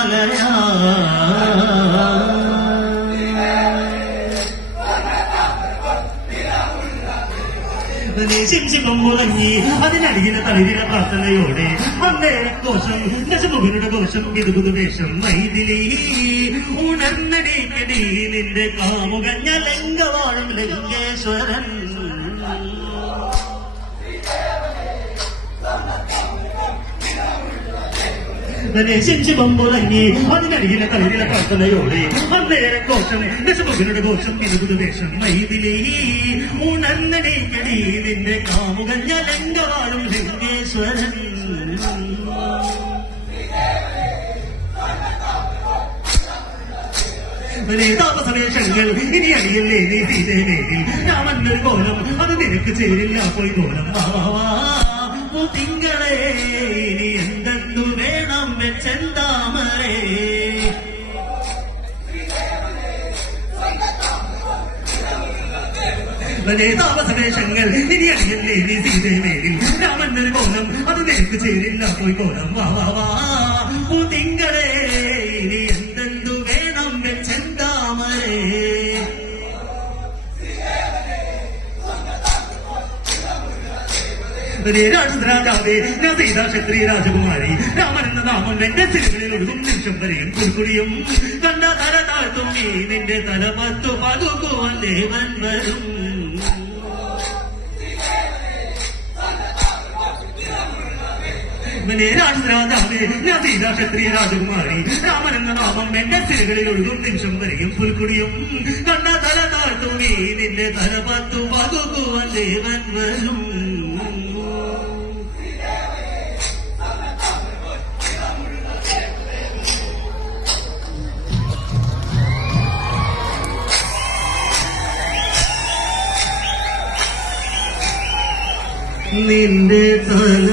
മാലയാ ശിംശികം മുഴങ്ങി അതിനടിയിലെ തളിരില പ്രാർത്ഥനയോടെ അന്നേരം കോശം ദശമുഖനുടെ കോശം വിധുപുതു വേഷം മൈഥിലി ഉണർന്നടിക്കടി നിന്റെ കാമുകഞ്ഞ ലങ്കവാഴും ലങ്കേശ്വരൻ ശിംശികം മുഴങ്ങി അതിനടിയിലെ തളിരില പ്രാർത്ഥനയോടെ അന്നേരം കോശം ദശമുഖനുടെ കോശം വിധുപുതു വേഷം മൈഥിലി ഉണർന്നടിക്കടി നിന്റെ കാമുകഞ്ഞ ലങ്കവാഴും ലങ്കേശ്വരൻ താപസവേഷങ്ങൾ ഇനി അടിയല്ലേ നീ സീതേമേലിൽ രാമന്നൊരു കോലം അത് നിനക്ക് ചേരില്ല പോയി കോലം തിങ്കളെ ഇനി എന്തെന്നു വേണം വെച്ചെന്താമരേ താപസവേഷങ്ങൾ ഇനി അടിയല്ലേ നീ സീതേമേലിൽ രാമന്നൊരു കോലം അത് നിനക്ക് ചേരില്ല പോയി കോലം തിങ്കളെ ഇനി എന്തെന്നു വേണം വെച്ചെന്താമരേ രാജാവേ ഞാൻ സീതാ ക്ഷത്രിയ രാജകുമാരി രാമൻ എന്ന നാമം എന്റെ സിനിമകളിൽ ഒഴുകും നിമിഷം വരെയും കുൽക്കുടിയും കണ്ട തല താഴ്ത്തും നീ നിന്റെ തല പത്തു പകുക്കുവാൻ ദേവൻ വരും രാജാവേ ഞാൻ സീതാ ക്ഷത്രിയ രാജകുമാരി രാമൻ എന്ന നാമം എന്റെ സിനിമകളിൽ ഒഴുകും നിമിഷം വരെയും പുൽക്കുടിയും കണ്ട തല താഴ്ത്തും നീ നിന്റെ തല പത്തു പകുക്കുവാൻ ദേവൻ വരും നിന്റെ തല